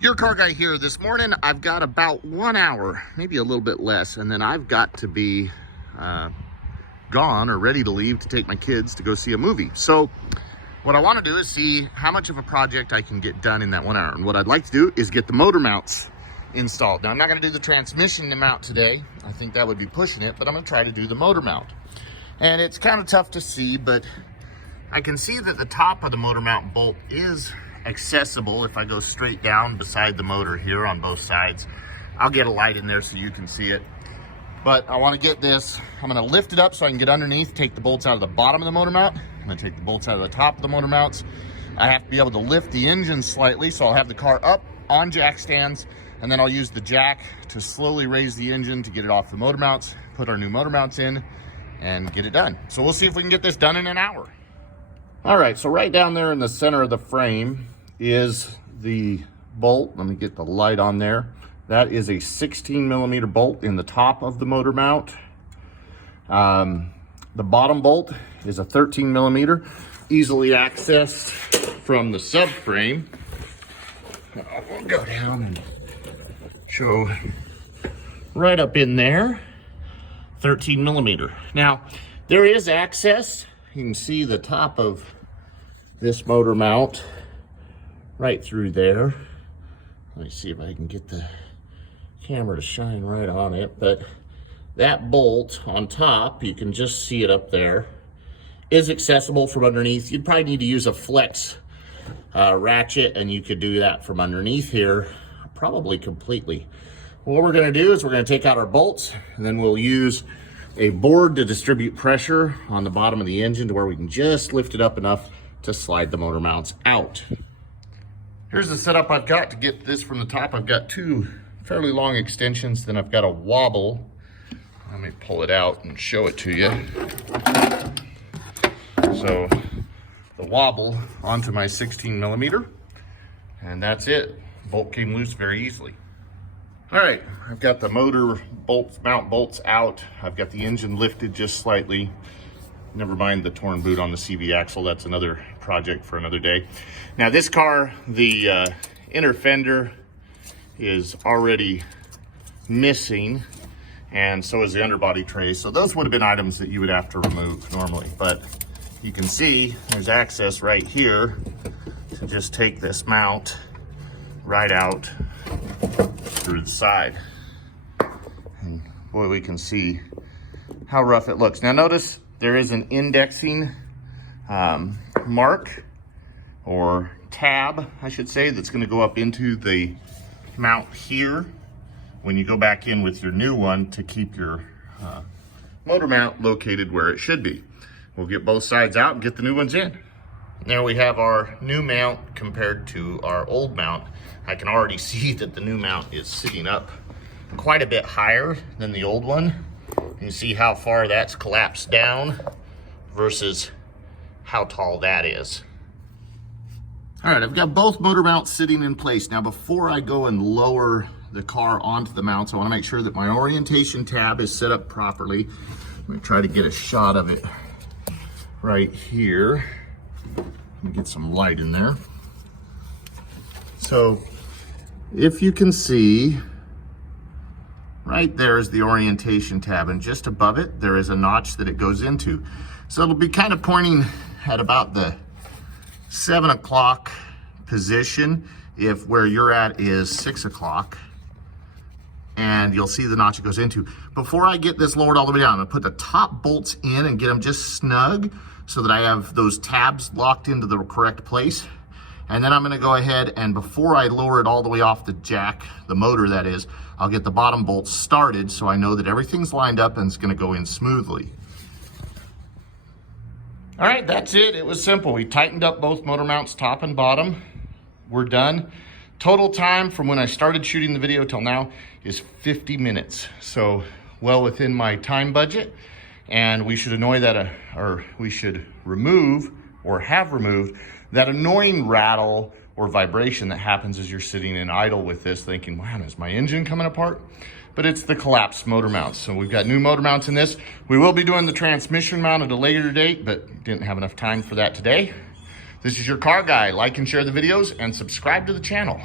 Your car guy here. This morning I've got about 1 hour, maybe a little bit less, and then I've got to be gone or ready to leave to take my kids to go see a movie. So what I want to do is see how much of a project I can get done in that 1 hour. And what I'd like to do is get the motor mounts installed. Now I'm not going to do the transmission mount today. I think that would be pushing it, but I'm going to try to do the motor mount. And it's kind of tough to see, but I can see that the top of the motor mount bolt is accessible if I go straight down beside the motor here on both sides. I'll get a light in there so you can see it. But I want to get this, I'm going to lift it up so I can get underneath, take the bolts out of the bottom of the motor mount. I'm going to take the bolts out of the top of the motor mounts. I have to be able to lift the engine slightly, so I'll have the car up on jack stands, and then I'll use the jack to slowly raise the engine to get it off the motor mounts, put our new motor mounts in, and get it done. So we'll see if we can get this done in an hour. All right, so right down there in the center of the frame is the bolt. Let me get the light on there. That is a 16mm bolt in the top of the motor mount. The bottom bolt is a 13mm, easily accessed from the subframe. We'll go down and show right up in there, 13mm. Now, there is access. You can see the top of this motor mount right through there. Let me see if I can get the camera to shine right on it, but that bolt on top, you can just see it up there, is accessible from underneath. You'd probably need to use a flex ratchet, and you could do that from underneath here, probably completely. What we're gonna do is we're gonna take out our bolts, and then we'll use a board to distribute pressure on the bottom of the engine to where we can just lift it up enough to slide the motor mounts out. Here's the setup I've got to get this from the top. I've got two fairly long extensions, then I've got a wobble. Let me pull it out and show it to you. So the wobble onto my 16mm, and that's it. Bolt came loose very easily. All right, I've got the motor mount bolts out. I've got the engine lifted just slightly. Never mind the torn boot on the CV axle. That's another project for another day. Now this car, the inner fender is already missing, and so is the underbody tray. So those would have been items that you would have to remove normally. But you can see there's access right here to just take this mount right out through the side. And boy, we can see how rough it looks. Now notice there is an indexing mark or tab, I should say, that's going to go up into the mount here when you go back in with your new one to keep your motor mount located where it should be. We'll get both sides out and get the new ones in. There we have our new mount compared to our old mount. I can already see that the new mount is sitting up quite a bit higher than the old one. You can see how far that's collapsed down versus how tall that is. All right, I've got both motor mounts sitting in place. Now, before I go and lower the car onto the mounts, I want to make sure that my orientation tab is set up properly. Let me try to get a shot of it right here. Let me get some light in there. So if you can see, right there is the orientation tab, and just above it, there is a notch that it goes into. So it'll be kind of pointing at about the 7 o'clock position if where you're at is 6 o'clock. And you'll see the notch it goes into. Before I get this lowered all the way down, I'm gonna put the top bolts in and get them just snug so that I have those tabs locked into the correct place. And then I'm gonna go ahead and before I lower it all the way off the jack, the motor that is, I'll get the bottom bolts started so I know that everything's lined up and it's gonna go in smoothly. All right, that's it. It was simple. We tightened up both motor mounts, top and bottom. We're done. Total time from when I started shooting the video till now is 50 minutes. So well within my time budget. And we should we should remove or have removed that annoying rattle or vibration that happens as you're sitting in idle with this thinking, man, is my engine coming apart? But it's the collapsed motor mounts. So we've got new motor mounts in this. We will be doing the transmission mount at a later date, but didn't have enough time for that today. This is your car guy. Like and share the videos and subscribe to the channel.